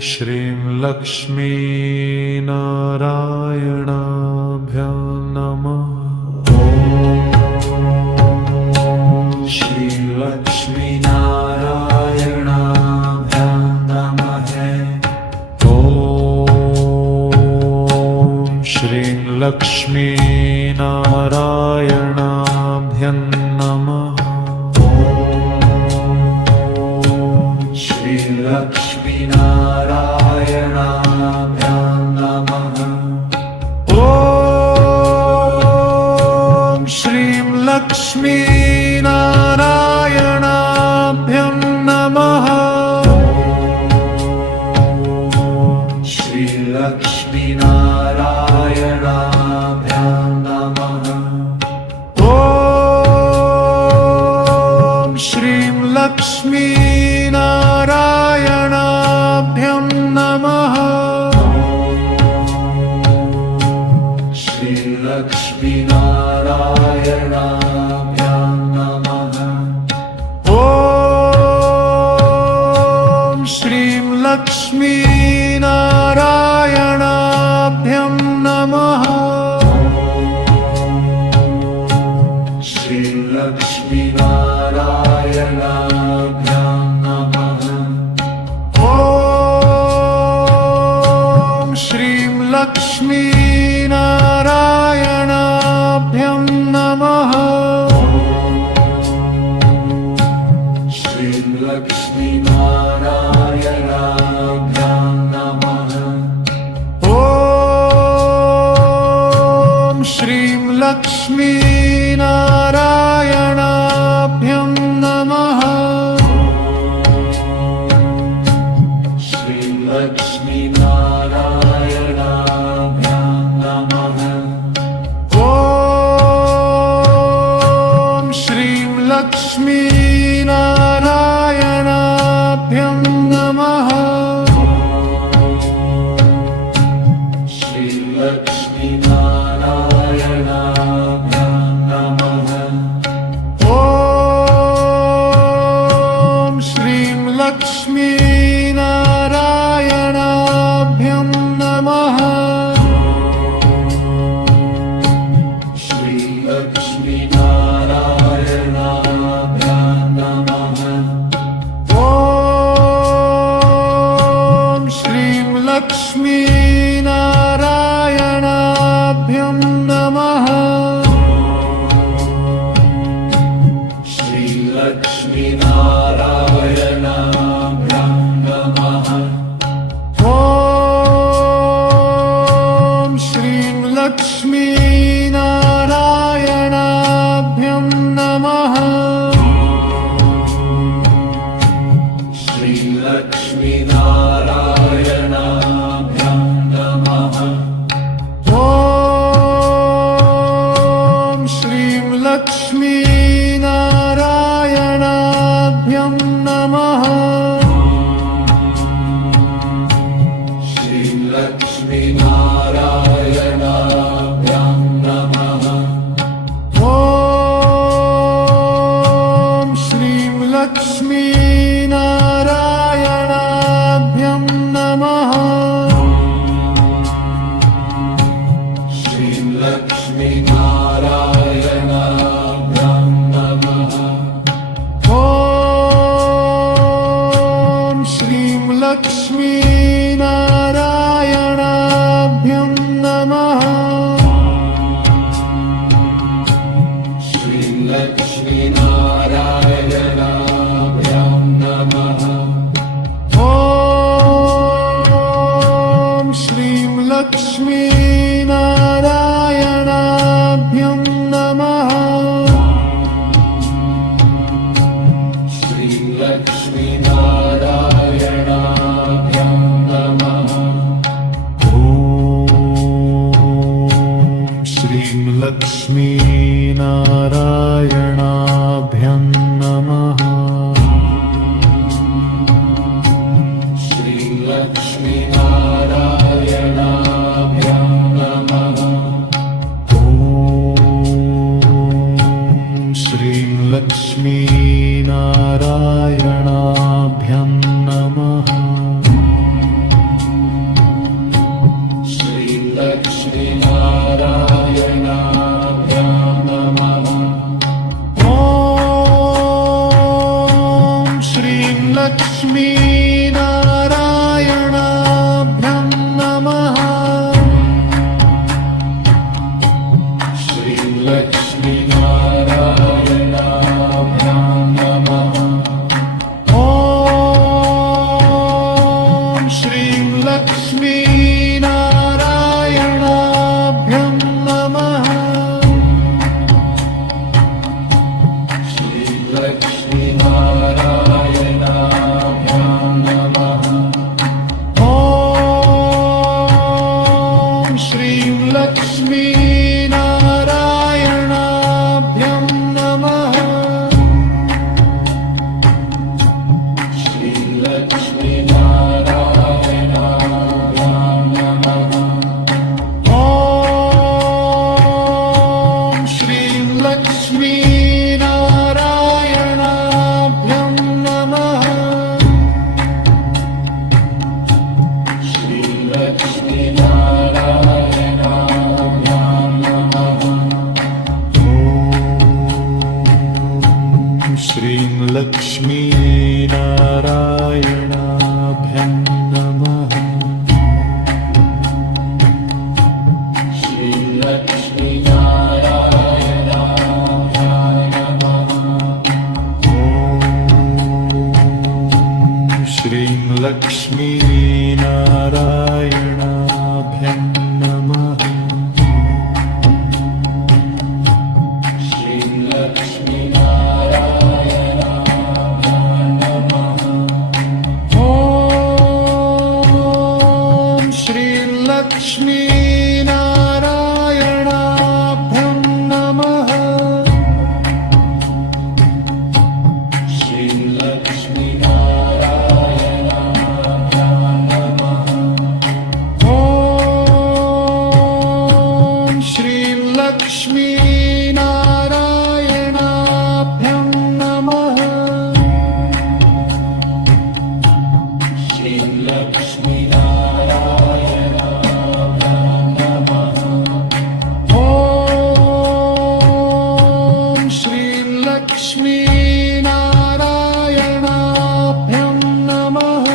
श्रीं लक्ष्मीनारायणाभ्यां नमः। श्री लक्ष्मीनारायणाभ्यां नमः। ॐ श्रीं लक्ष्मीनारायणाभ्यां नमः। श्री लक्ष्मीनारायणाभ्यां नमः। ॐ श्रीं लक्ष्मीनारायणाभ्यां नमः। श्री लक्ष्मीनारायणाभ्यां नमः। ॐ श्रीं लक्ष्मीनारायणाभ्यां नमः। श्री लक्ष्मीनारायणाभ्यां नमः। ॐ श्रीं लक्ष्मीनारायणाभ्यां नमः। श्री लक्ष्मीनारायणाभ्यां नमः। ॐ श्रीं लक्ष्मीनारायणाभ्यां नमः। श्री लक्ष्मीनारायणाभ्यां नमः। ॐ श्रीं लक्ष्मीनारायणाभ्यां नमः। श्री लक्ष्मीनारायणाभ्यां नमः। ॐ श्रीं लक्ष्मीनारायणाभ्यां नमः। श्री लक्ष्मीनारायणाभ्यां नमः। ॐ श्रीं लक्ष्मीनारायणाभ्यां नमः। श्री लक्ष्मीनारायणाभ्यां नमः। ॐ श्रीं लक्ष्मीनारायणाभ्यां नमः। श्री लक्ष्मीनारायणाभ्यां नमः। ॐ श्रीं लक्ष्मीनारायणाभ्यां नमः। श्री लक्ष्मीनारायणाभ्यां नमः। ॐ श्रीं लक्ष्मीनारायणाभ्यां नमः। श्री लक्ष्मीनारायणाभ्यां नमः। ॐ श्रीं लक्ष्मीनारायणाभ्यां नमः। श्री लक्ष्मीनारायणाभ्यां नमः। ॐ श्रीं लक्ष्मीनारायणाभ्यां नमः। श्री लक्ष्मीनारायणाभ्यां नमः। ॐ श्रीं लक्ष्मीनारायणाभ्यां नमः। श्री लक्ष्मीनारायणाभ्यां नमः। ॐ श्रीं लक्ष्मीनारायणाभ्यां नमः। श्री लक्ष्मीनारायणाभ्यां नमः। ॐ श्रीं लक्ष्मीनारायणाभ्यां नमः। श्रीलक्ष्मीनारायणाभ्यं नमः श्रीलक्ष्मीनारायणाभ्यं नमः ॐ श्रीलक्ष्मीनारायणाभ्यं नमः श्रीलक्ष्मीनारायणाभ्यं नमः ॐ श्रीलक्ष्मीनारायणाभ्यं नमः श्रीलक्ष्मीनारायणाभ्यं नमः ॐ श्रीलक्ष्मीनारायणाभ्यं नमः श्रीलक्ष्मीनारायणाभ्यं नमः ॐ श्रीलक्ष्मीनारायणाभ्यं नमः श्रीलक्ष्मीनारायणाभ्यं नमः श्रीलक्ष्मीनारायणाभ्यं नमः श्रीलक्ष्मीनारायणाभ्यं नमः श्रीलक्ष्मीनारायणाभ्यं नमः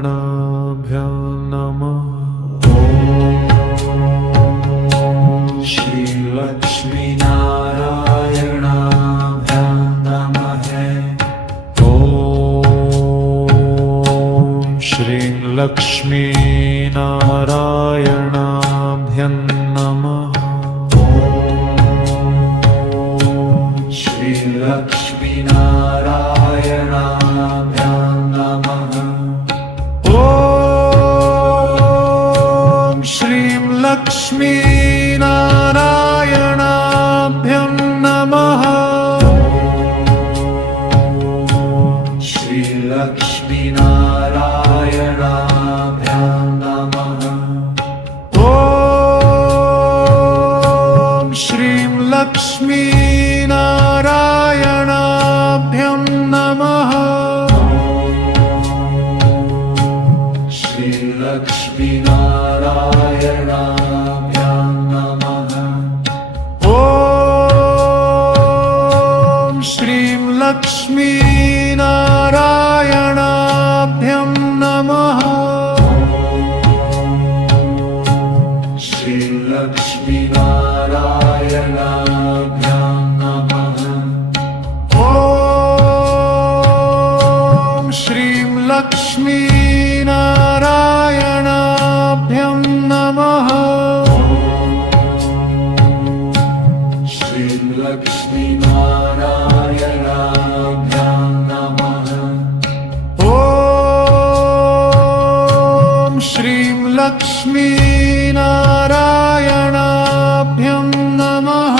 श्रीलक्ष्मीनारायणाभ्यं नमः श्रीलक्ष्मीनारायणाभ्यं नमः ॐ श्रीलक्ष्मीनारायणाभ्यं नमः श्रीलक्ष्मीनारायणाभ्यं नमः ॐ श्रीलक्ष्मीनारायणाभ्यं नमः श्रीलक्ष्मीनारायणाभ्यं नमः ॐ श्रीलक्ष्मीनारायणाभ्यं नमः श्रीलक्ष्मीनारायणाभ्यं नमः ॐ श्रीलक्ष्मीनारायणाभ्यं नमः श्रीलक्ष्मीनारायणाभ्यं नमः ॐ श्रीलक्ष्मीनारायणाभ्यं नमः श्रीलक्ष्मीनारायणाभ्यं नमः ॐ श्रीलक्ष्मीनारायणाभ्यं नमः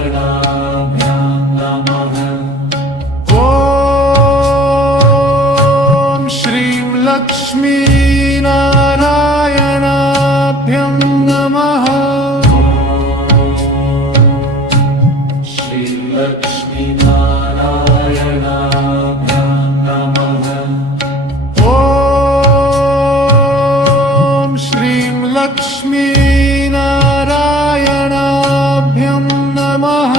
श्रीलक्ष्मीनारायणाभ्यं नमः ॐ श्रीलक्ष्मीनारायणाभ्यं लक्ष्मीनारायणाभ्यं नमः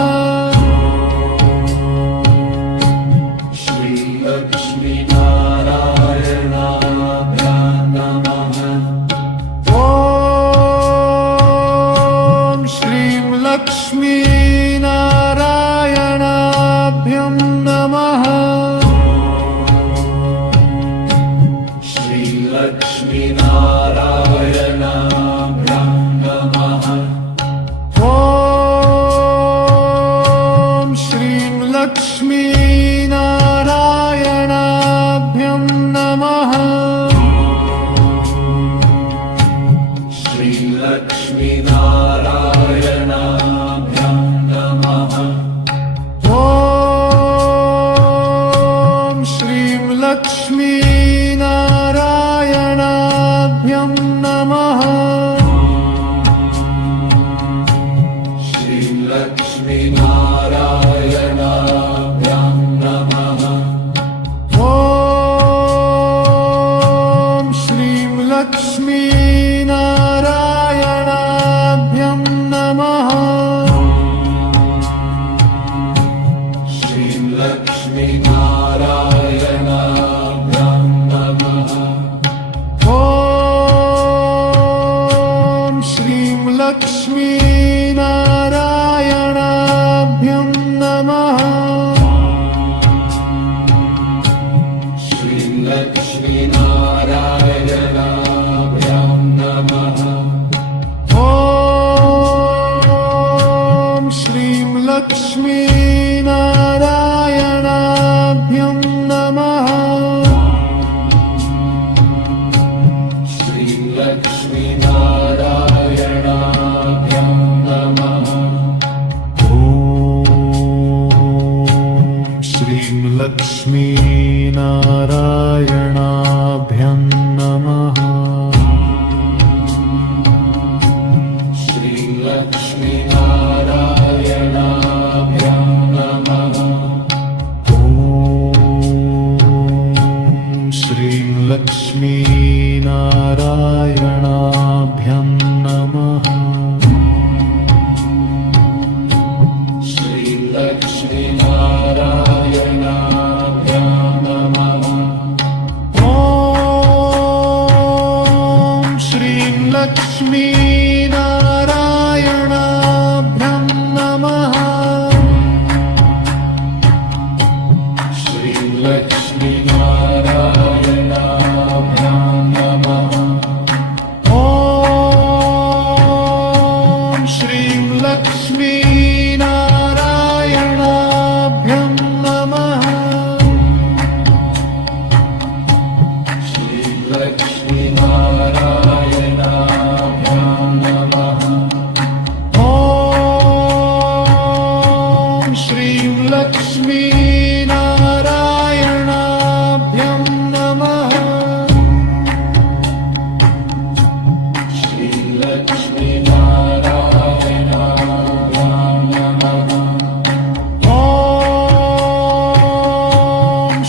लक्ष्मीनारायणाभ्यं नमः श्रीलक्ष्मीनारायणाभ्यां नमः ॐ श्रीं लक्ष्मीनारायणाभ्यं नमः श्रीलक्ष्मीनारायणाभ्यां नमः ॐ श्रीं लक्ष्मीनारायणाभ्यं नमः श्रीलक्ष्मीनारायणाभ्यां नमः ॐ श्रीं लक्ष्मीनारायणाभ्यं नमः श्रीलक्ष्मीनारायणाभ्यां नमः ॐ श्रीं लक्ष्मीनारायणाभ्यं नमः श्रीलक्ष्मीनारायणाभ्यां नमः ॐ श्रीं लक्ष्मीनारायणाभ्यं नमः श्रीलक्ष्मीनारायणाभ्यां नमः ॐ श्रीं लक्ष्मीनारायणाभ्यं नमः श्रीलक्ष्मीनारायणाभ्यां नमः ॐ श्रीं लक्ष्मीनारायणाभ्यं नमः श्रीलक्ष्मीनारायणाभ्यां नमः ॐ श्रीं लक्ष्मीनारायणाभ्यं नमः श्रीलक्ष्मीनारायणाभ्यां नमः ॐ श्रीं लक्ष्मीनारायणाभ्यं नमः श्रीलक्ष्मीनारायणाभ्यां नमः ॐ श्रीं लक्ष्मीनारायणाभ्यं नमः श्रीलक्ष्मीनारायणाभ्यां नमः ॐ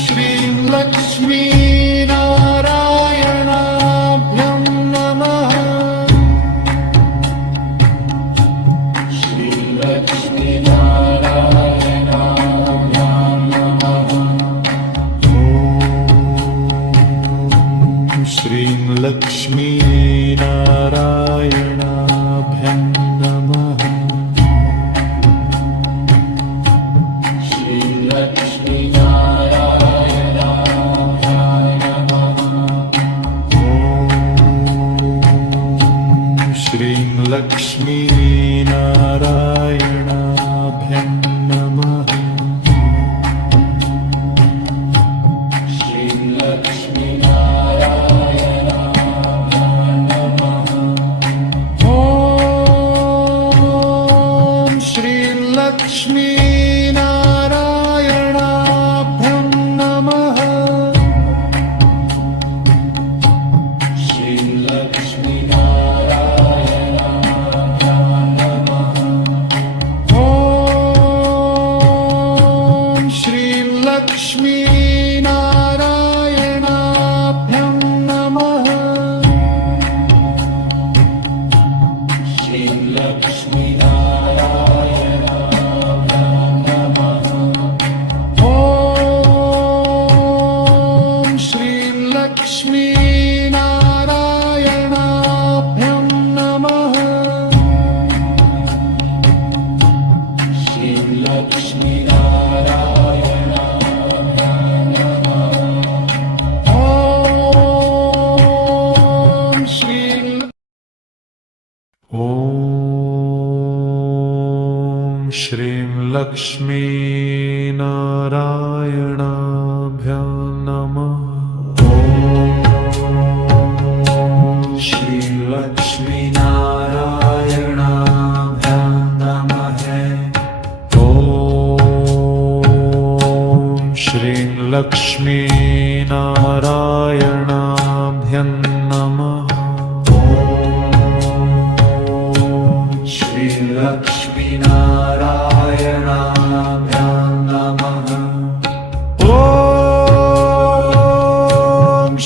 श्रीं लक्ष्मीनारायणाभ्यं नमः श्रीलक्ष्मीनारायणाभ्यां नमः ॐ श्रीं लक्ष्मीनारायणाभ्यं नमः श्रीलक्ष्मीनारायणाभ्यां नमः ॐ श्रीं लक्ष्मीनारायणाभ्यं नमः श्रीलक्ष्मीनारायणाभ्यां नमः ॐ श्रीं लक्ष्मीनारायणाभ्यं नमः श्रीलक्ष्मीनारायणाभ्यां नमः ॐ श्रीं लक्ष्मीनारायणाभ्यं नमः ॐ श्रीं लक्ष्मीनारायणाभ्यां नमः। ॐ श्रीं लक्ष्मीनारायणाभ्यां नमः। ॐ श्रीं लक्ष्मीनारायणाभ्यां नमः। श्री लक्ष्मीनारायणाभ्यां नमः। ॐ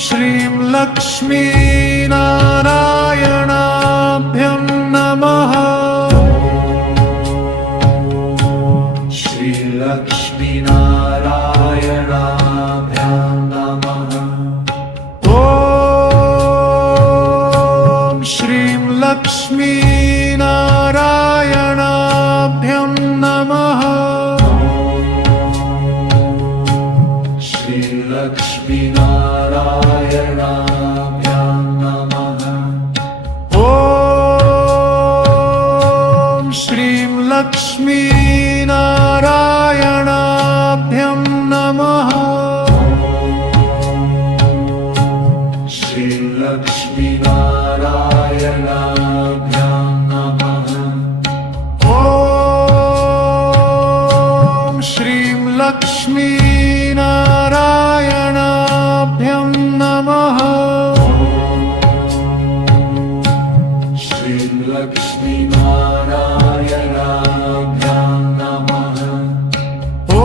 श्रीं लक्ष्मीनारायणाभ्यां नमः। श्री लक्ष्मीनारायणाभ्यां नमः। ॐ श्रीं लक्ष्मीनारायणाभ्यां नमः। श्री लक्ष्मीनारायणाभ्यां नमः। ॐ श्रीं लक्ष्मीनारायणाभ्यां नमः। श्री लक्ष्मीनारायणाभ्यां नमः। ॐ श्रीं लक्ष्मीनारायणाभ्यां नमः। श्री लक्ष्मीनारायणाभ्यां नमः। ॐ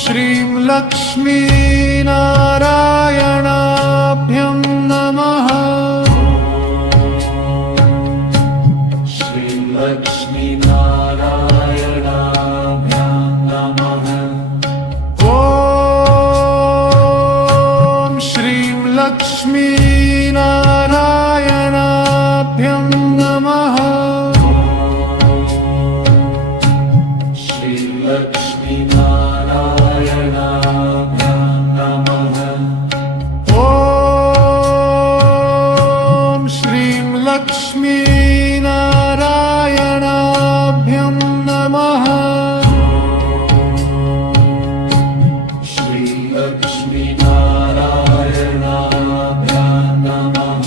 श्रीं लक्ष्मीनारायणाभ्यां नमः। श्री लक्ष्मीनारायणाभ्यां नमः। ॐ श्रीं लक्ष्मीनारायणाभ्यां नमः। श्री लक्ष्मीनारायणाभ्यां नमः। ॐ श्रीं लक्ष्मीनारायणाभ्यां नमः। श्री लक्ष्मीनारायणाभ्यां नमः।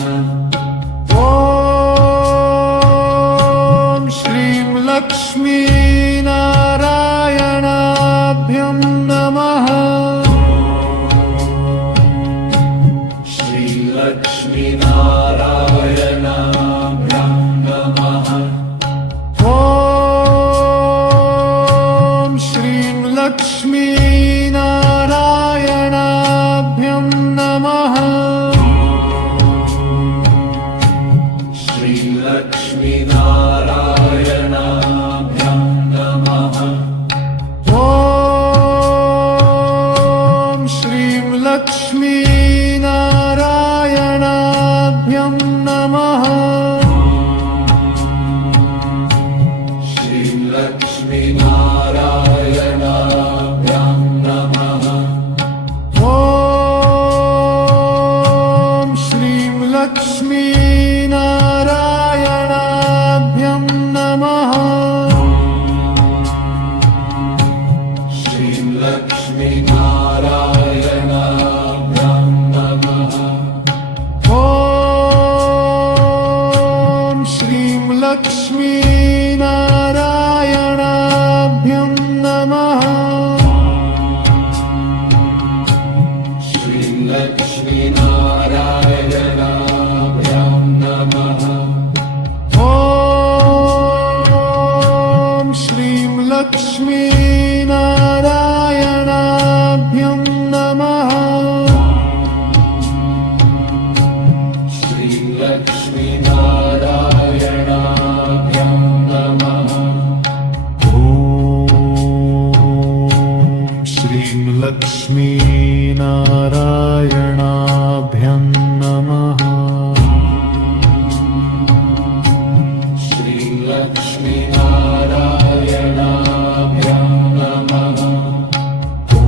ॐ श्रीं लक्ष्मीनारायणाभ्यां नमः। श्री लक्ष्मीनारायणाभ्यां नमः। ॐ श्रीं लक्ष्मीनारायणाभ्यां नमः। श्री लक्ष्मीनारायणाभ्यां नमः। ॐ श्रीं लक्ष्मीनारायणाभ्यां नमः। श्री लक्ष्मीनारायणाभ्यां नमः। ॐ श्रीं लक्ष्मीनारायणाभ्यां नमः। श्री लक्ष्मीनारायणाभ्यां नमः। ॐ श्रीं लक्ष्मीनारायणाभ्यां नमः। श्री लक्ष्मीनारायणाभ्यां नमः। ॐ श्रीं लक्ष्मीनारायणाभ्यां नमः। श्री लक्ष्मीनारायणाभ्यां नमः। ॐ श्रीं लक्ष्मीनारायणाभ्यां नमः। श्री लक्ष्मीनारायणाभ्यां नमः। ॐ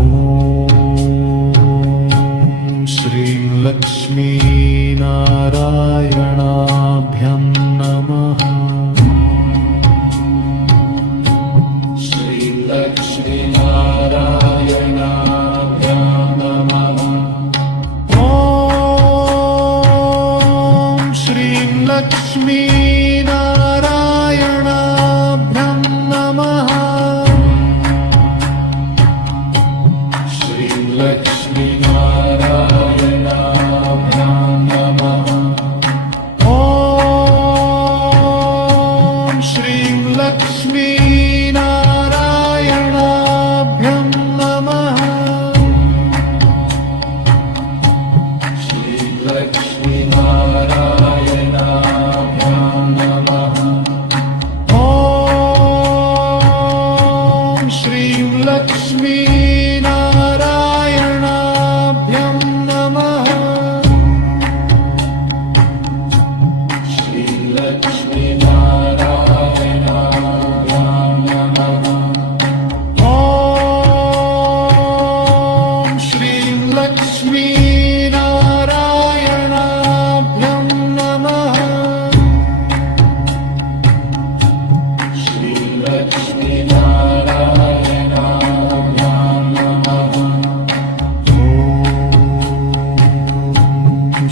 श्रीं लक्ष्मी श्रीलक्ष्मीनारायणाभ्यं नमः श्रीलक्ष्मीनारायणाभ्यां नमः ॐ श्रीलक्ष्मीनारायणाभ्यं नमः श्रीलक्ष्मीनारायणाभ्यां नमः ॐ श्रीलक्ष्मीनारायणाभ्यं नमः श्रीलक्ष्मीनारायणाभ्यां नमः ॐ श्रीलक्ष्मीनारायणाभ्यं नमः श्रीलक्ष्मीनारायणाभ्यां नमः ॐ श्रीलक्ष्मीनारायणाभ्यं नमः श्रीलक्ष्मीनारायणाभ्यां नमः ॐ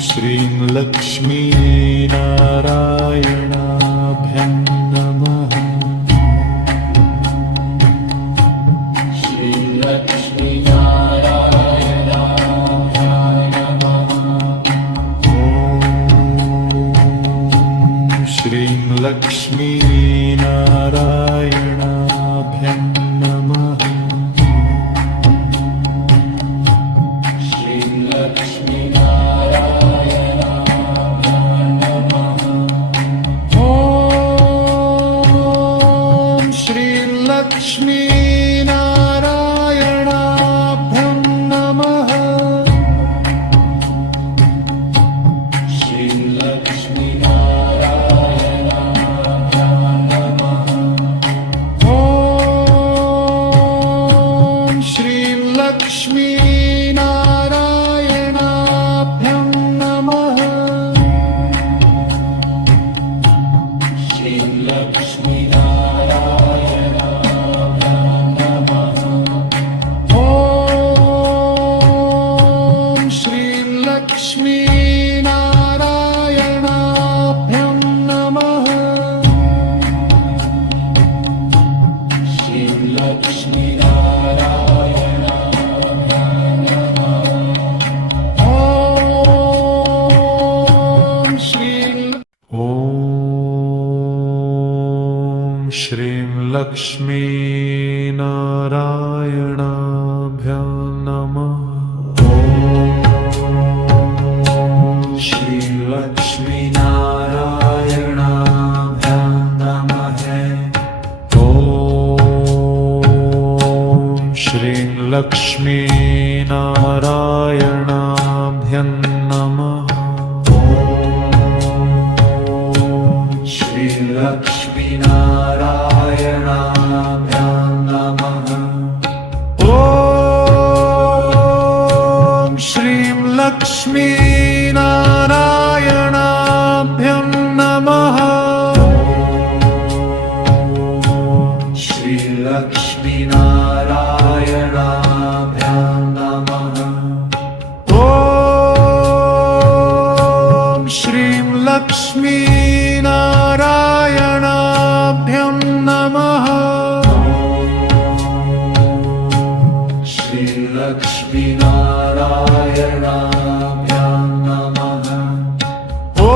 श्रीलक्ष्मीनारायणाभ्यं नमः श्रीलक्ष्मीनारायणाभ्यां नमः ॐ श्रीलक्ष्मीनारायणाभ्यं नमः श्रीलक्ष्मीनारायणाभ्यां नमः ॐ श्रीलक्ष्मीनारायणाभ्यं नमः श्रीलक्ष्मीनारायणाभ्यां नमः ॐ श्रीलक्ष्मीनारायणाभ्यं नमः श्रीलक्ष्मीनारायणाभ्यां नमः ॐ श्रीलक्ष्मीनारायणाभ्यं नमः श्रीलक्ष्मीनारायणाभ्यां नमः ॐ श्रीं लक्ष्मीनारायणाभ्यं नमः श्रीलक्ष्मीनारायणाभ्यां नमः ॐ श्रीं लक्ष्मीनारायणाभ्यं नमः श्रीलक्ष्मीनारायणाभ्यां नमः ॐ श्रीं लक्ष्मीनारायणाभ्यं नमः श्रीलक्ष्मीनारायणाभ्यां नमः ॐ श्रीं लक्ष्मीनारायणाभ्यं नमः श्रीलक्ष्मीनारायणाभ्यां नमः ॐ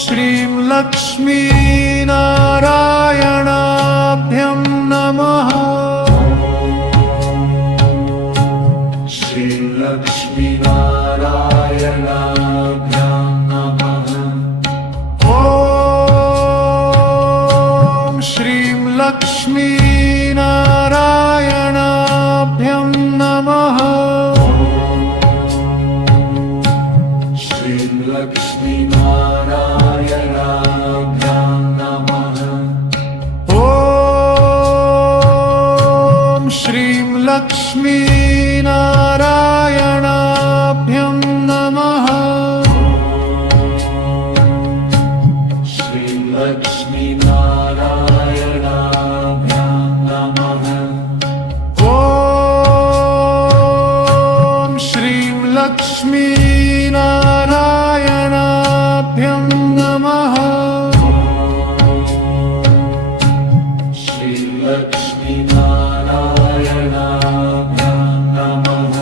श्रीं लक्ष्मीनारायणाभ्यं नमः श्रीलक्ष्मीनारायणाभ्यां नमः ॐ श्रीं लक्ष्मीनारायणाभ्यं नमः श्रीलक्ष्मीनारायणाभ्यां नमः ॐ श्रीं लक्ष्मीनारायणाभ्यं लक्ष्मीनारायणाभ्यं नमः श्रीलक्ष्मीनारायणाभ्यां नमः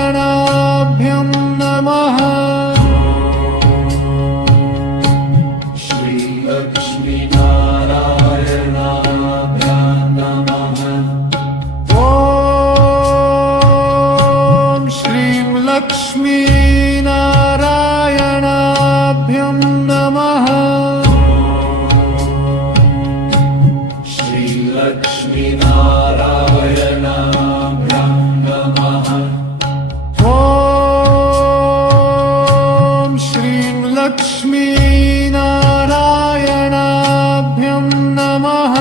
श्रीलक्ष्मीनारायणाभ्यं नमः श्रीलक्ष्मीनारायणाभ्यां नमः ॐ श्रीलक्ष्मीनारायणाभ्यं नमः श्रीलक्ष्मीनारायणाभ्यां नमः ॐ श्रीलक्ष्मीनारायणाभ्यं नमः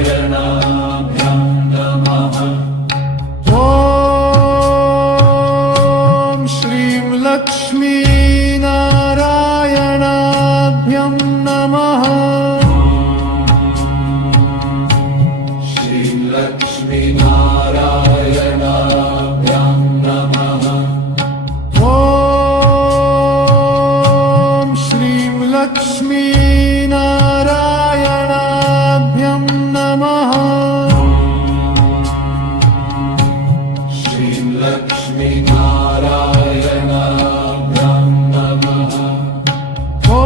श्रीलक्ष्मीनारायणाभ्यां नमः ॐ श्रीलक्ष्मीनारायणाभ्यं नमः श्रीलक्ष्मीनारायणाभ्यां नमः ॐ श्रीलक्ष्मीनारायणाभ्यं नमः श्रीलक्ष्मीनारायणाभ्यां नमः ॐ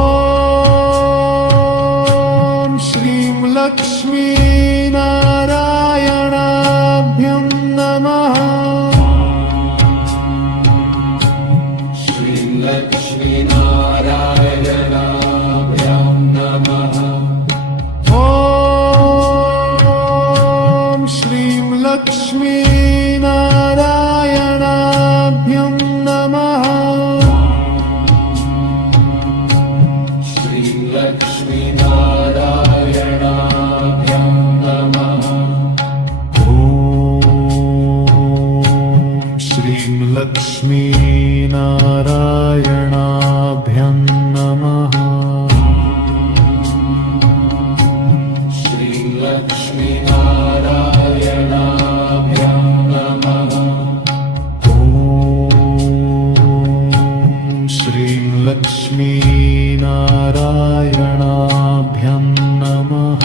श्रीलक्ष्मीनारायणाभ्यं नमः श्रीलक्ष्मीनारायणाभ्यां नमः ॐ श्रीलक्ष्मीनारायणाभ्यं नमः श्रीलक्ष्मीनारायणाभ्यां नमः ॐ श्रीलक्ष्मीनारायणाभ्यं नमः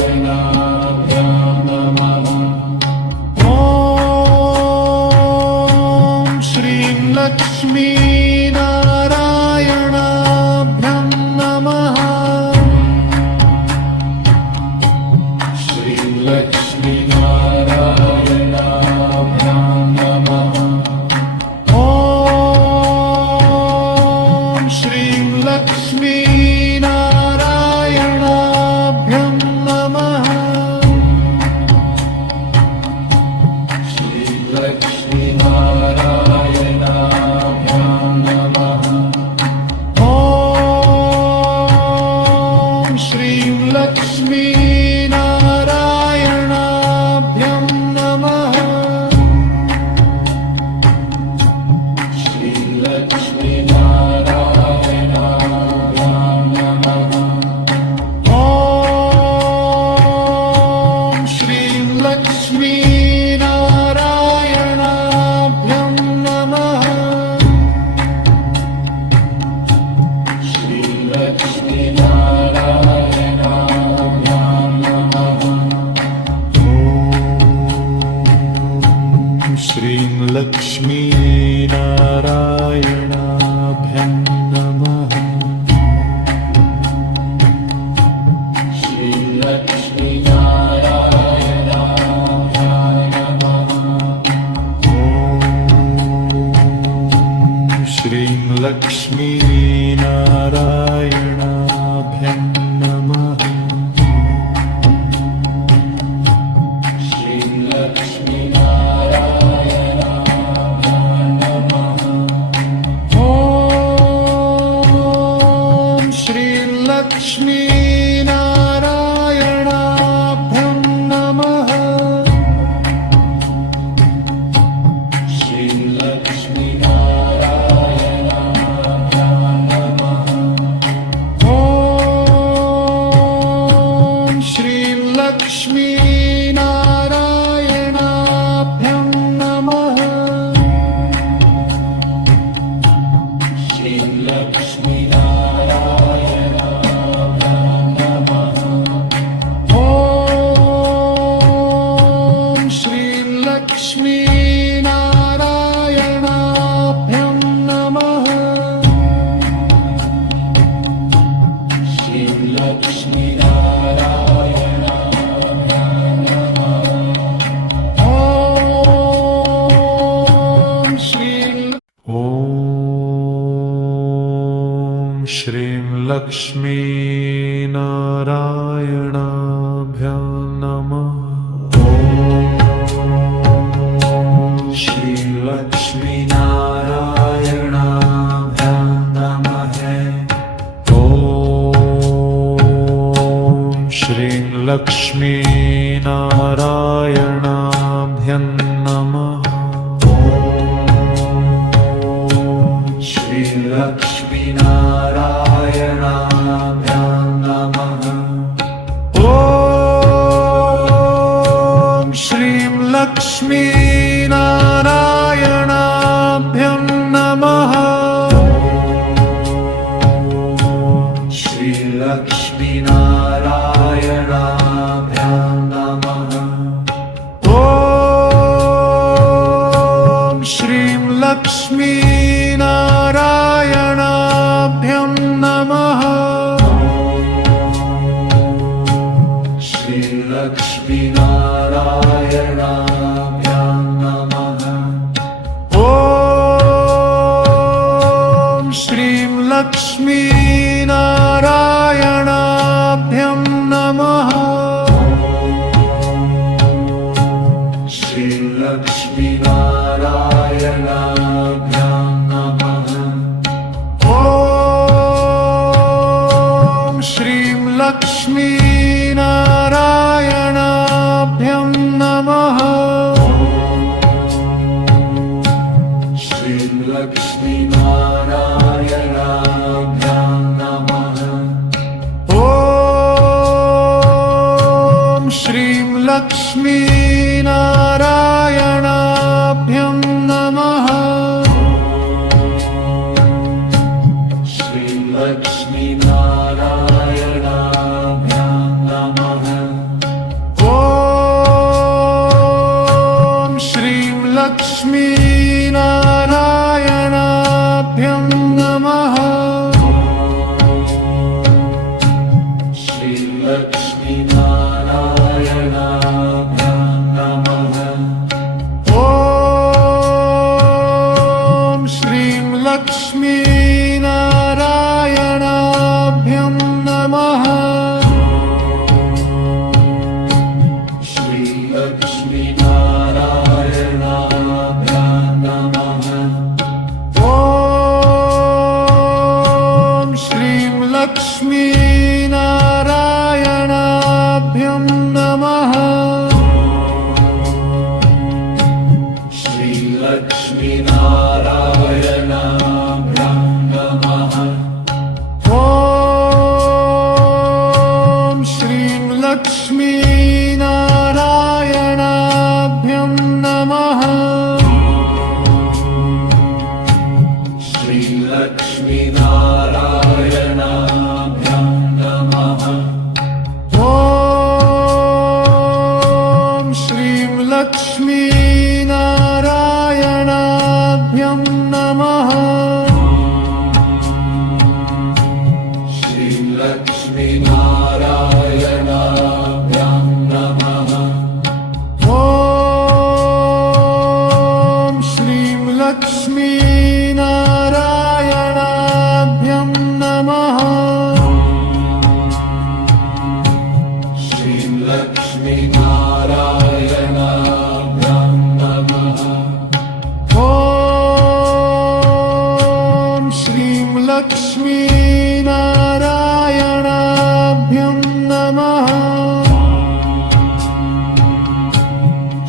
श्रीलक्ष्मीनारायणाभ्यां नमः ॐ श्रीलक्ष्मीनारायणाभ्यं नमः श्रीलक्ष्मीनारायणाभ्यां नमः ॐ श्रीलक्ष्मीनारायणाभ्यं नमः श्रीलक्ष्मीनारायणाभ्यां नमः ॐ श्रीलक्ष्मीनारायणाभ्यं नमः श्रीलक्ष्मीनारायणाभ्यां नमः ॐ श्रीलक्ष्मीनारायणाभ्यं नमः श्रीलक्ष्मीनारायणाभ्यां नमः ॐ श्रीलक्ष्मीनारायणाभ्यं नमः श्रीलक्ष्मीनारायणाभ्यां नमः ॐ श्रीलक्ष्मीनारायणाभ्यं नमः श्रीलक्ष्मीनारायणाभ्यां नमः ॐ श्रीलक्ष्मीनारायणाभ्यं नमः लक्ष्मीनारायणाभ्यां नमः। श्रीलक्ष्मीनारायणाभ्यां नमः। ॐ श्रीं लक्ष्मीनारायणाभ्यां नमः। श्रीलक्ष्मीनारायणाभ्यां नमः। ॐ श्रीं लक्ष्मीनारायणाभ्यां नमः। श्रीलक्ष्मीनारायणाभ्यां नमः। ॐ श्रीं लक्ष्मीनारायणाभ्यां नमः। श्रीलक्ष्मीनारायणाभ्यां नमः। ॐ श्रीं लक्ष्मीनारायणाभ्यां नमः। श्रीलक्ष्मीनारायणाभ्यां नमः। ॐ श्रीं लक्ष्मीनारायणाभ्यां नमः। श्रीं लक्ष्मीनारायणाभ्यां नमः। ॐ श्रीं लक्ष्मीनारायणाभ्यां नमः। श्रीं लक्ष्मीनारायणाभ्यां नमः। ॐ श्रीं लक्ष्मीनारायणाभ्यां नमः। श्रीं लक्ष्मीनारायणाभ्यां नमः। ॐ श्रीं लक्ष्मीनारायणाभ्यां नमः। श्रीं लक्ष्मीनारायणाभ्यां नमः। ॐ श्रीं लक्ष्मीनारायणाभ्यां नमः। श्रीं लक्ष्मीनारायणाभ्यां नमः। ॐ श्रीं लक्ष्मीनारायणाभ्यां नमः। श्रीं लक्ष्मीनारायणाभ्यां नमः। ॐ श्रीं लक्ष्मीनारायणाभ्यां नमः। श्रीं लक्ष्मीनारायणाभ्यां नमः। ॐ श्रीं लक्ष्मीनारायणाभ्यां नमः। श्रीं लक्ष्मीनारायणाभ्यां नमः। ॐ श्रीं लक्ष्मीनारायणाभ्यां नमः।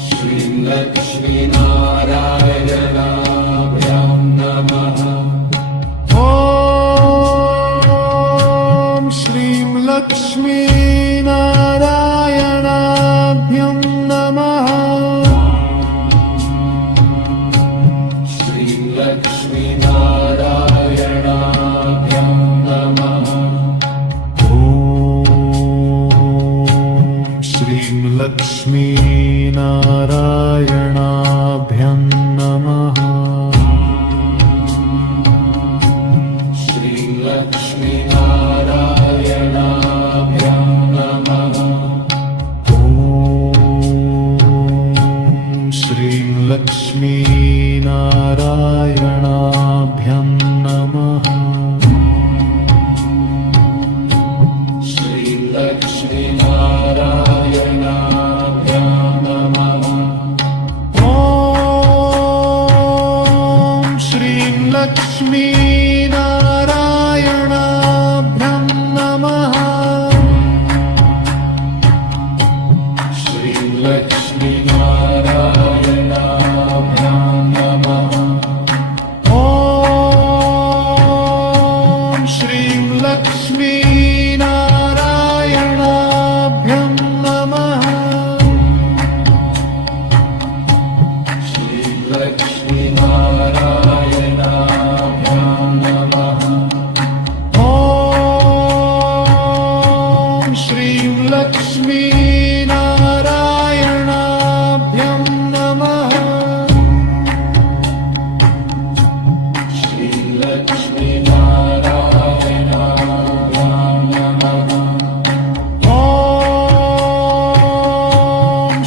श्रीं लक्ष्मीनारायणाभ्यां नमः। ॐ श्रीं लक्ष्मीनारायणाभ्यां नमः। श्रीं लक्ष्मीनारायणाभ्यां नमः। ॐ श्रीं लक्ष्मीनारायणाभ्यां नमः। श्रीं लक्ष्मीनारायणाभ्यां नमः। ॐ श्रीं लक्ष्मीनारायणाभ्यां नमः। श्रीलक्ष्मीनारायणाभ्यां नमः ॐ श्रीं लक्ष्मीनारायणाभ्यं नमः श्रीलक्ष्मीनारायणाभ्यां नमः ॐ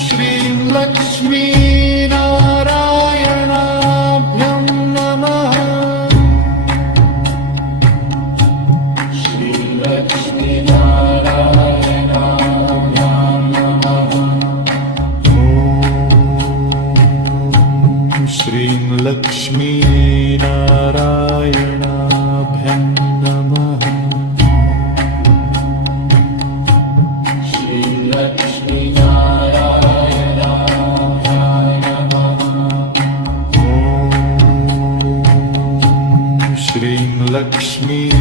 श्रीं लक्ष्मीनारायणाभ्यं नमः श्रीलक्ष्मीनारायणाभ्यां नमः ॐ श्रीं लक्ष्मीनारायणाभ्यं नमः श्रीलक्ष्मीनारायणाभ्यां नमः ॐ श्रीं लक्ष्मीनारायणाभ्यं